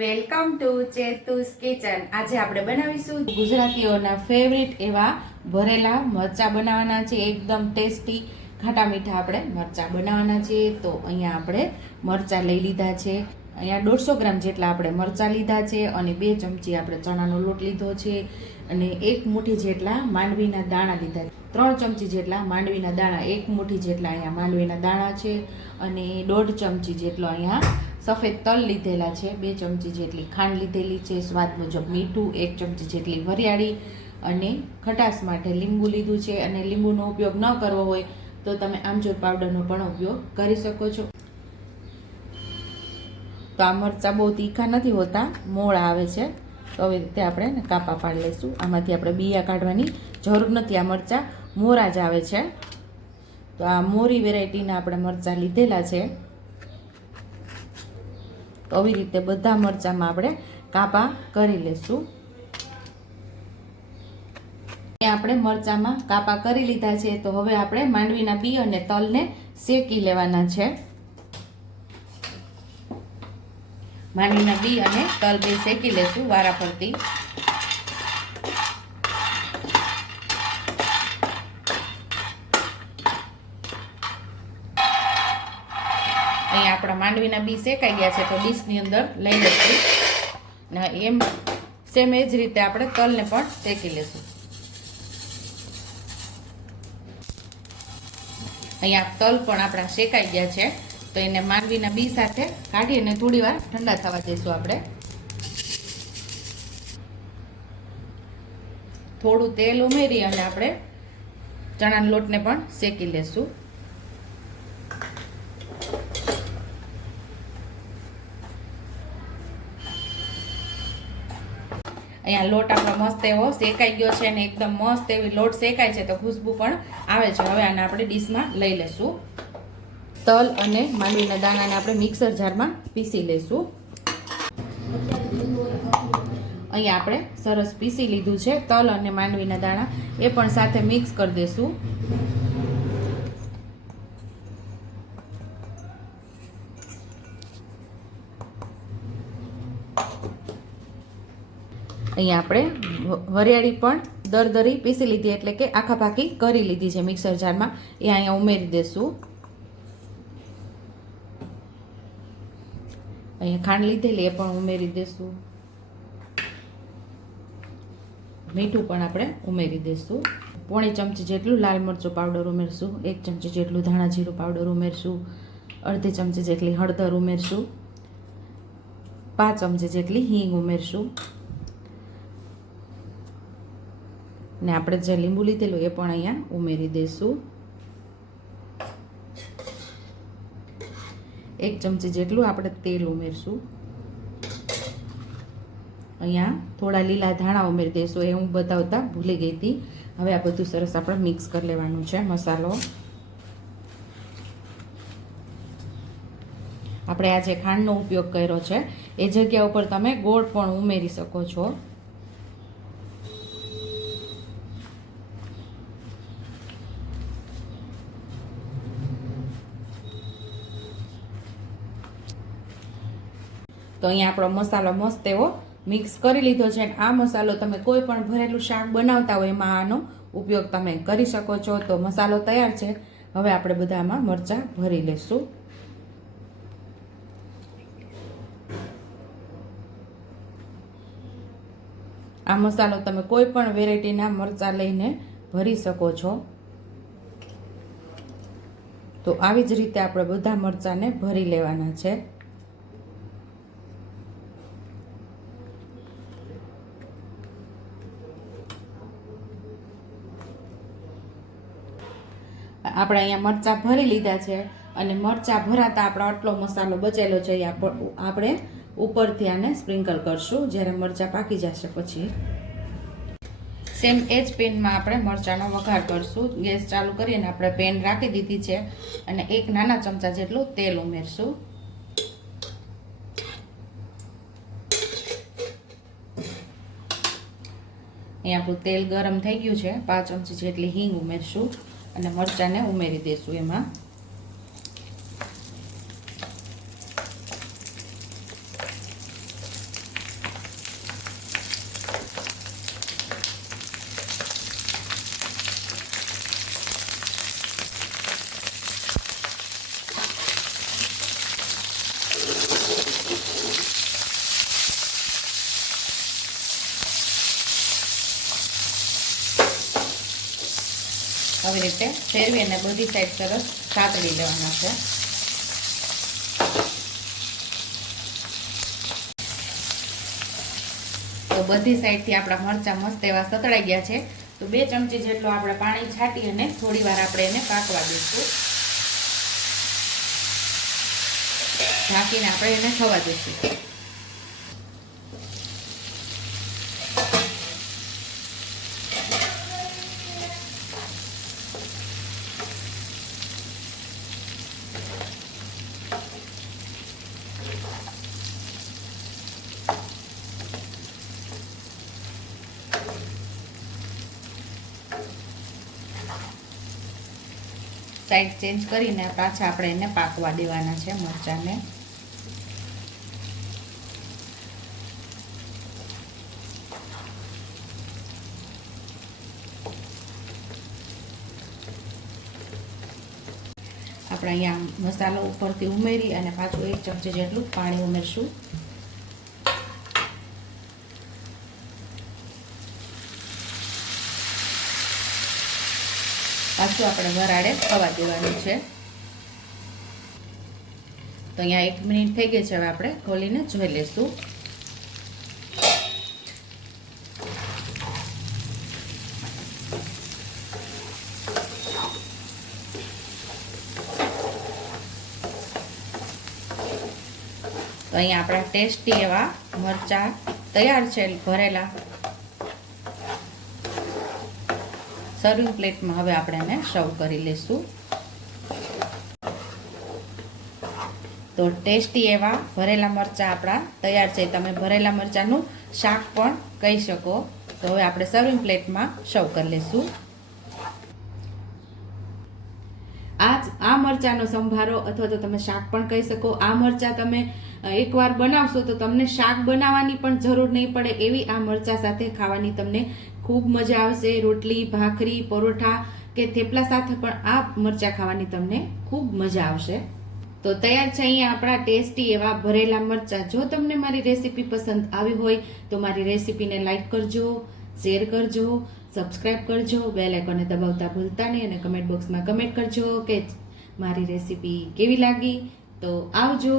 Welcome to ચેતુસ kitchen. આજે આપણે બનાવીશું ગુજરાતીઓના ફેવરિટ એવા ભરેલા મરચા બનાવવાના છે. એકદમ ટેસ્ટી ખાટા મીઠા આપણે મરચા બનાવવાના છે. તો અહીંયા આપણે મરચા લઈ લીધા છે. અહીંયા દોઢસો ગ્રામ જેટલા આપણે મરચા લીધા છે અને બે ચમચી આપણે ચણાનો લોટ લીધો છે અને એક મુઠ્ઠી જેટલા માંડવીના દાણા લીધા ત્રણ ચમચી જેટલા માંડવીના દાણા, એક મુઠ્ઠી જેટલા અહીંયા માંડવીના દાણા છે અને દોઢ ચમચી જેટલો અહીંયા સફેદ તલ લીધેલા છે, બે ચમચી જેટલી ખાંડ લીધેલી છે, સ્વાદ મુજબ મીઠું, એક ચમચી જેટલી વરિયાળી અને ખટાશ માટે લીંબુ લીધું છે. અને લીંબુનો ઉપયોગ ન કરવો હોય તો તમે આમચૂર પાવડરનો પણ ઉપયોગ કરી શકો છો. તો આ મરચાં બહુ તીખા નથી હોતા, મોળ આવે છે. તો હવે રીતે આપણે કાપા પાડી લઈશું. આમાંથી આપણે બિયા કાઢવાની જરૂર નથી. આ મરચાં મોરા જ આવે છે. તો આ મોરી વેરાયટીના આપણે મરચાં લીધેલા છે. તો આવી રીતે બધા મરચાંમાં આપણે કાપા કરી લેશું. આપણે મરચાંમાં કાપા કરી લીધા છે, તો હવે આપણે માંડવીના બી અને તલને શેકી લેવાના છે. માંડવીના બી અને તલ બે શેકી લેશું વારા ફરતી અહીંયા આપણા માંડવીના બી શેકાઈ ગયા છે તો ડીશની અંદર લઈ લઈશું. એમ સેમ એ જ રીતે આપણે તલને પણ શેકી લઈશું અહીંયા તલ પણ આપણા શેકાઈ ગયા છે. તો એને માંડવીના બી સાથે કાઢી અને થોડી વાર ઠંડા થવા દઈશું આપણે. થોડું તેલ ઉમેરી અને આપણે ચણાના લોટને પણ શેકી લેશું. અહીંયા લોટ આપણો મસ્ત એવો શેકાઈ ગયો છે અને એકદમ મસ્ત એવી લોટ શેકાય છે તો ખુશ્બુ પણ આવે છે. હવે આને આપણે ડીશમાં લઈ લઈશું તલ અને માંડવીના દાણાને આપણે મિક્સર જારમાં પીસી લઈશું અહીંયા આપણે સરસ પીસી લીધું છે. તલ અને માંડવીના દાણા એ પણ સાથે મિક્સ કરી દઈશું અહીંયા આપણે વરિયાળી પણ દરદરી પીસી લીધી એટલે કે આખા પાકી કરી લીધી છે મિક્સર જારમાં. એ અહીંયા ઉમેરી દેશું. અહીંયા ખાંડ લીધેલી, એ પણ ઉમેરી દેશું. મીઠું પણ આપણે ઉમેરી દેશું. પોણી ચમચી જેટલું લાલ મરચું પાવડર ઉમેરશું. એક ચમચી જેટલું ધાણા જીરું પાવડર ઉમેરશું. અડધી ચમચી જેટલી હળદર ઉમેરશું. પાંચ ચમચી જેટલી હિંગ ઉમેરશું. ને આપણે જે લીંબુ લીધેલું એ પણ અહીંયા ઉમેરી દઈશું. એક ચમચી જેટલું આપણે તેલ ઉમેરશું. અહીંયા થોડા લીલા ધાણા ઉમેરી દઈશું. એ હું બતાવતા ભૂલી ગઈ હતી. હવે આ બધું સરસ આપણે મિક્સ કરી લેવાનું છે મસાલો. આપણે આ જે ખાંડનો ઉપયોગ કર્યો છે, એ જગ્યા ઉપર તમે ગોળ પણ ઉમેરી શકો છો. તો અહીંયા આપણો મસાલો મસ્ત એવો મિક્સ કરી લીધો છે અને આ મસાલો તમે કોઈ પણ ભરેલું શાક બનાવતા હોય એમાં આનો ઉપયોગ તમે કરી શકો છો. તો મસાલો તૈયાર છે. હવે આપણે બધામાં મરચાં ભરી લઈશું આ મસાલો તમે કોઈ પણ વેરાયટીના મરચાં લઈને ભરી શકો છો. તો આવી જ રીતે આપણે બધા મરચાંને ભરી લેવાના છે. આપણે અહીંયા મરચાં ભરી લીધા છે અને મરચાં ભરાતા આપણો આટલો મસાલો બચેલો છે આપણે ઉપરથી આને સ્પ્રિંકલ કરશું, જ્યારે મરચાં પાકી જશે પછી. સેમ એ જ પેનમાં આપણે મરચાંનો વઘાર કરશું. ગેસ ચાલુ કરીને આપણે પેન રાખી દીધી છે અને એક નાના ચમચા જેટલું તેલ ઉમેરશું. અહીંયા આપણું તેલ ગરમ થઈ ગયું છે. પાંચ ચમચી જેટલી હિંગ ઉમેરશું. અને મરચાંને ઉમેરી દઈશું એમાં. આવી રીતે ફેરવી અને બધી સાઈડ સરસ સાતળી લેવાના છે. તો બધી સાઈડથી આપણા મરચાં મસ્ત એવા સતળાઈ ગયા છે. તો બે ચમચી જેટલું આપણે પાણી છાંટી અને થોડી વાર આપણે એને પાકવા દઈશું. ઢાંકીને આપણે એને થવા દઈશું. સાઈડ ચેન્જ કરીને પાછા આપણે એને પાકવા દેવાના છે મરચાંને. આપણે અહીંયા મસાલો ઉપરથી ઉમેરી અને પાછું એક ચમચી જેટલું પાણી ઉમેરશું. પાછું આપણે વરાળે થવા દેવાનું છે. તો અહીંયા એક મિનિટ થઈ ગઈ છે, હવે આપણે ખોલીને જોઈ લઈશું. તો અહીંયા આપણા ટેસ્ટી એવા મરચાં તૈયાર છે, ભરેલા. સર્વિંગ પ્લેટમાં હવે આપણે એને સર્વ કરી લઈશું તો ટેસ્ટી એવા ભરેલા મરચાં આપણા તૈયાર છે. તમે ભરેલા મરચાંનું શાક પણ કહી શકો. તો હવે આપણે સર્વિંગ પ્લેટમાં સર્વ કરી લઈશું આ આ મરચાંનો સંભારો અથવા તો તમે શાક પણ કહી શકો. આ મરચાં તમે એકવાર બનાવશો તો તમને શાક બનાવવાની પણ જરૂર નહીં પડે. એવી આ મરચાં સાથે ખાવાની તમને ખૂબ મજા આવશે, રોટલી, ભાખરી, પરોઠા કે થેપલા સાથે પણ આ મરચાં ખાવાની તમને ખૂબ મજા આવશે. તો તૈયાર છે અહીંયા આપણા ટેસ્ટી એવા ભરેલા મરચાં. જો તમને મારી રેસીપી પસંદ આવી હોય તો મારી રેસીપીને લાઇક કરજો, શેર કરજો, સબસ્ક્રાઇબ કરજો, બેલ આઇકોને દબાવતા ભૂલતા નહીં અને કમેન્ટ બોક્સમાં કમેન્ટ કરજો કે મારી રેસીપી કેવી લાગી. તો આવજો.